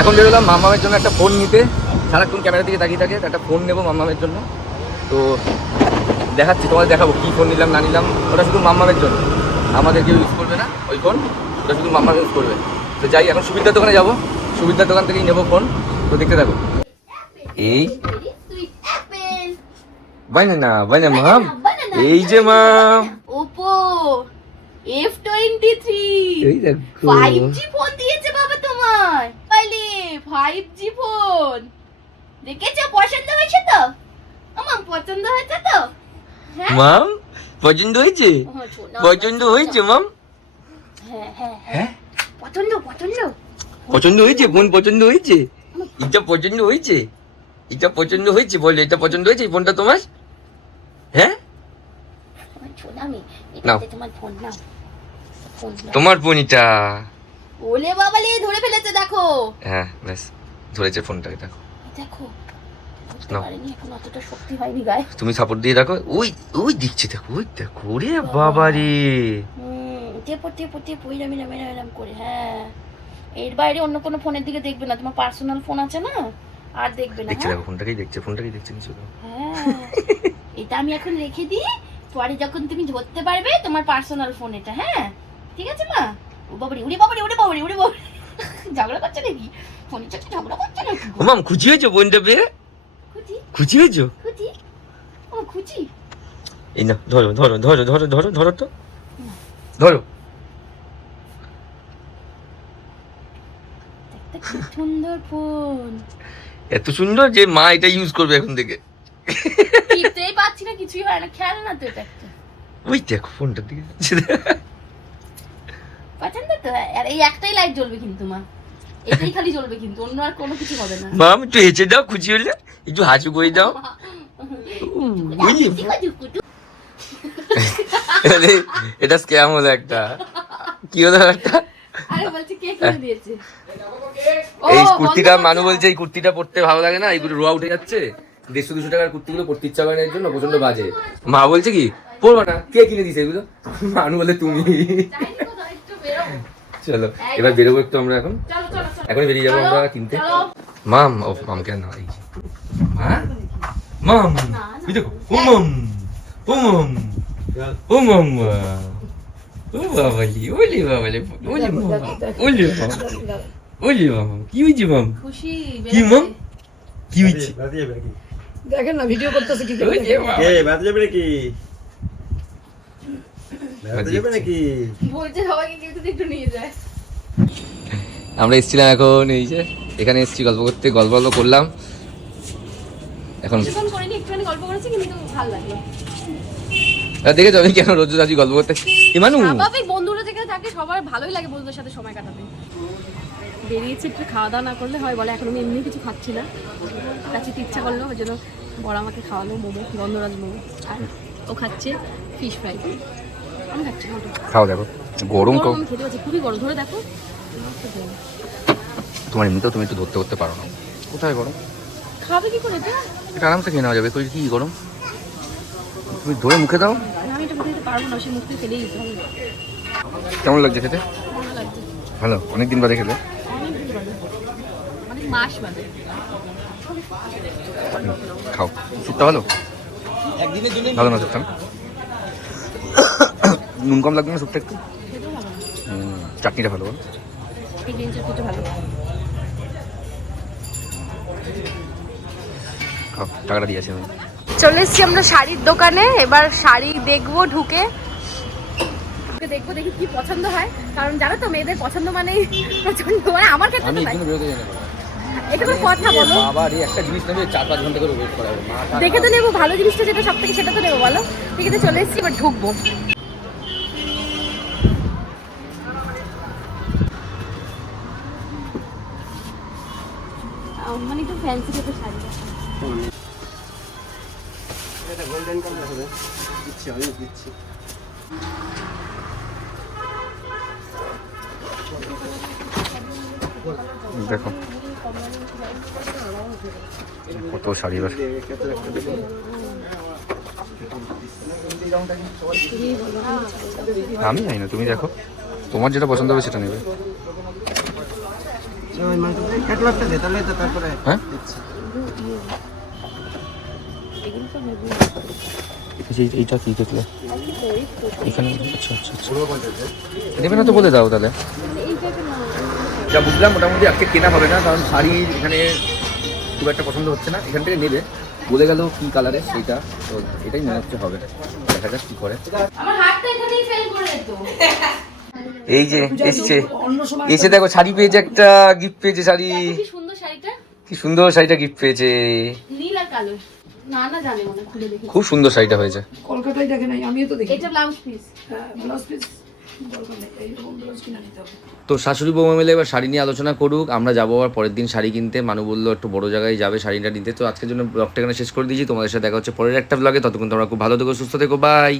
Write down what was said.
এখন বেরোলাম মামামের জন্য একটা ফোন নিতে। সারাক্ষণ ক্যামেরার দিকে তাকিয়ে থাকে, একটা ফোন নেবো মামামের জন্য। তো দেখাচ্ছি, তোমাদের দেখাবো কী ফোন নিলাম না নিলাম। ওটা শুধু মামামের জন্য, আমাদের কেউ ইউজ করবে না ওই ফোন, ওটা শুধু মাম্মা ইউজ করবে। তো যাই, এখন সুবিধার দোকানে যাবো, সুবিধার দোকান থেকেই নেবো ফোন। তো দেখতে থাকো। এই বানানা বানানা মাম, এই যে মাম Oppo F23 এই দেখো 5G ফোন দিয়েছে বাবা তোমার। বলে 5G ফোন দেখেছো, পছন্দ হয়েছে তো? আমার পছন্দ হয়েছে তো? হ্যাঁ মাম, পছন্দ হয়েছে? পছন্দ হয়েছে মাম? হ্যাঁ হ্যাঁ হ্যাঁ হ্যাঁ পছন্দ পছন্দ পছন্দ হয়েছে, ফোন পছন্দ হয়েছে? এটা পছন্দ হয়েছে? এটা পছন্দ হয়েছে? বলে এটা পছন্দ হয়েছে এই ফোনটা তোমার? হ্যাঁ তোমার ছোনামি, নাও। এটা তোমার ফোন নাও, ফোন নাও। তোমার ফোন এটা? ওলে বাবা লে ধরে ফেলেছে দেখো। হ্যাঁ ব্যাস ধরেছে ফোনটাকে, দেখো দেখো ধরতে নাও। পারেনি, এখন অতটা শক্তি হয়নি গায়ে। তুমি সাপোর্ট দিয়ে রাখো। ওই ওই দিচ্ছে, দেখো ওই দেখো, ওরে বাবা রে। টেপো টেপো টেপো এরম এরম এরম এরম করে। হ্যাঁ এর বাইরে অন্য কোনো ফোনের দিকে দেখবে না, তোমার পার্সোনাল ফোন আছে না, আর দেখবে না। দেখছে, হ্যাঁ দেখো ফোনটাকেই দেখছে, ফোনটাকেই দেখছে নিচে। হ্যাঁ এটা আমি এখন রেখে দিই, পরে যখন তুমি ধরতে পারবে তোমার পার্সোনাল ফোন এটা। হ্যাঁ ঠিক আছে মা। ও বাবারে উড়ে বাবারে উড়ে বাবারে উড়ে বাবারে, ঝগড়া করছে নাকি? ফোনের চাচ্ছে ঝগড়া করছে নাকি? ও মাম, খুশি হয়েছো ফোনটা পেয়ে? খুঁজি খুশি হয়েছো? খুঁজি ও খুঁজি। এই না, ধরো ধরো ধরো ধরো ধরো ধরো তো, ধরো। দেখতে খুব সুন্দর ফোন, এত সুন্দর যে মা এটা ইউজ করবে এখন থেকে। টিপতেই পাচ্ছি না, কিছুই হয় না, খেয়াল না তো এটা একটা। ওই দেখো ফোনটার দিকে। পছন্দ তো? আর এই একটাই লাইট জ্বলবে কিন্তু মা, এটাই খালি জ্বলবে কিন্তু, অন্য আর কোনো কিছু হবে না। মাম একটু হেঁচে দাও, খুশি হলে একটু হাসু করে দাও। বুঝলি? এটা স্ক্যাম হলো একটা। কি হলো একটা? আরে বলছি কে কিনে দিয়েছে? এই ও, কুর্তিটা বন্ধ মানু করছে। বলছে এই কুর্তিটা পরতে ভালো লাগে না, এইগুলো রোয়া উঠে যাচ্ছে, 150-200 টাকার কুর্তিগুলো পরতে ইচ্ছা করে না, এর জন্য প্রচন্ড বাজে। মা বলছে কি পরবো না, কে কিনে দিছে এগুলো? মানু বলে তুমি। যাইনি কোথাও, একটু বেরোবো। চলো এবার বেরোবো একটু আমরা এখন, চলো চলো চলো এখনই বেরিয়ে যাবো আমরা কিনতে। চলো। মাম, ও মাম কেন এই যে। হ্যাঁ মাম, এই দেখো ও মাম, ও মাম, ও মাম, ও বাবালি, ওলি বাবালি, ওলি মাম, ওলি মাম, ওলি মাম, কি হয়েছে মাম? খুশি কি মাম, কি হয়েছে? দেখেন না ভিডিও করতেছে কি করে। ওই যে বাবা। বেড়াতে যাবে নাকি? বেড়াতে যাবে নাকি? বলছে সবাইকে কিন্তু একটু নিয়ে যায়। আমরা এসেছিলাম এখন এই যে এখানে এসেছি গল্প করতে, গল্প করলাম এখন। ফোন করিনি, একটুখানি গল্প করেছি কিন্তু ভালো লাগলো। দেখেছো আমি কেন রোজ আছি গল্প করতে? ইমানু স্বাভাবিক বন্ধুরা যেখানে থাকে সবার ভালোই লাগে বন্ধুদের সাথে সময় কাটাতে। বেরিয়েছি একটু খাওয়া দাওয়া না করলে হয়, বলে এখন আমি এমনি কিছু খাচ্ছি না, কাছে ইচ্ছা করলো, ওই জন্য বড় আমাকে খাওয়ালো মোমো, গন্ধরাজ মোমো, আর ও খাচ্ছে ফিশ ফ্রাই। আমি খাচ্ছি মোটো। খাও, দেখো গরম গরম, আমি খেতে পাচ্ছি, খুবই গরম, ধরে দেখো। তোমার এমনিতেও তুমি একটু ধরতে করতে পারো না, কোথায় গরম? খাবে কি করে এটা? এটা আরামসে খেয়ে নেওয়া যাবে, কই কি গরম? তুমি ধরে মুখে দাও। আমি এটা মুখে দিতে পারবো না, সে মুখ থেকে ফেলেই দিতে হবে। কেমন লাগছে খেতে? ভালো লাগছে, ভালো, অনেকদিন বাদে খেলে। অনেক দিন বাদে, অনেক মাস বাদে। খাও, স্যুপটা ভালো, ভালো না স্যুপটা? নুন কম লাগবে না স্যুপটা একটু? খেতেও ভালো না, চাটনিটা ভালো বল। এই জিনিসের কিছু ভালো। খাও, টাকাটা দিয়েছি আমি। চলে এসেছি আমরা শাড়ির দোকানে, এবার শাড়ি দেখবো ঢুকে, দেখবো দেখি কি পছন্দ হয়, কারণ জানো তো মেয়েদের পছন্দ মানেই প্রচন্ড, মানে আমার ক্ষেত্রে আমি তো একদিন বেরোতে যাই না। এটা কোনো কথা বলো, আবার এই একটা জিনিস নেবে 4-5 ঘন্টা করে ওয়েট করা হবে। দেখে তো নেবো, ভালো জিনিসটা যেটা সব থেকে সেটা তো নেবো, বলো। ঠিক আছে চলে এসেছি, এবার ঢুকবো। মানে একটু ফ্যান্সি টাইপের শাড়ি এটা গোল্ডেন কালার হবে, দিচ্ছি আমি দিচ্ছি। দেখো কত শাড়ি বার। আমি জানি না, তুমি দেখো তোমার যেটা পছন্দ হবে সেটা নেবে। আচ্ছা ওই মালটা ক্যাটালগটা দে তাহলে তো তারপরে হ্যাঁ দিচ্ছি। এগুলো তো নেবো এইটা কি দেখলে এখানে আচ্ছা আচ্ছা আচ্ছা নেবে না তো বলে দাও তাহলে এই টাইপের না যা বুঝলাম মোটামুটি আজকে কেনা হবে না, কারণ শাড়ি এখানে খুব একটা পছন্দ হচ্ছে না, এখান থেকে নেবে বলে গেল কী কালারের সেইটা, তো এটাই মনে হচ্ছে হবে, দেখা যাক কী করে। আমার হাতটা এখানেই ফেল করে তো এই যে এসছে, অন্য সময় এসে দেখো শাড়ি পেয়েছে, একটা গিফট পেয়েছে শাড়ি, কি সুন্দর শাড়িটা, কি সুন্দর শাড়িটা গিফট পেয়েছে, নীল আর কালো। না না জানে মনে হয়, খুলে দেখি। খুব সুন্দর শাড়িটা হয়েছে। কলকাতায় দেখে নাই, আমিও তো দেখি। এটা ব্লাউজ পিস। হ্যাঁ, ব্লাউজ পিস দরকার নেই, এইরকম ব্লাউজ কিনে নিতে হবে। তো শাশুড়ি বৌমা মিলে এবার শাড়ি নিয়ে আলোচনা করুক, আমরা যাবো আবার পরের দিন শাড়ি কিনতে। মানু বললো একটু বড় জায়গায় যাবে শাড়িটা নিতে। তো আজকের জন্য ব্লগটা এখানে শেষ করে দিয়েছি, তোমাদের সাথে দেখা হচ্ছে পরের একটা ব্লগে। ততক্ষণ তোমরা খুব ভালো থেকো, সুস্থ থেকো, বাই।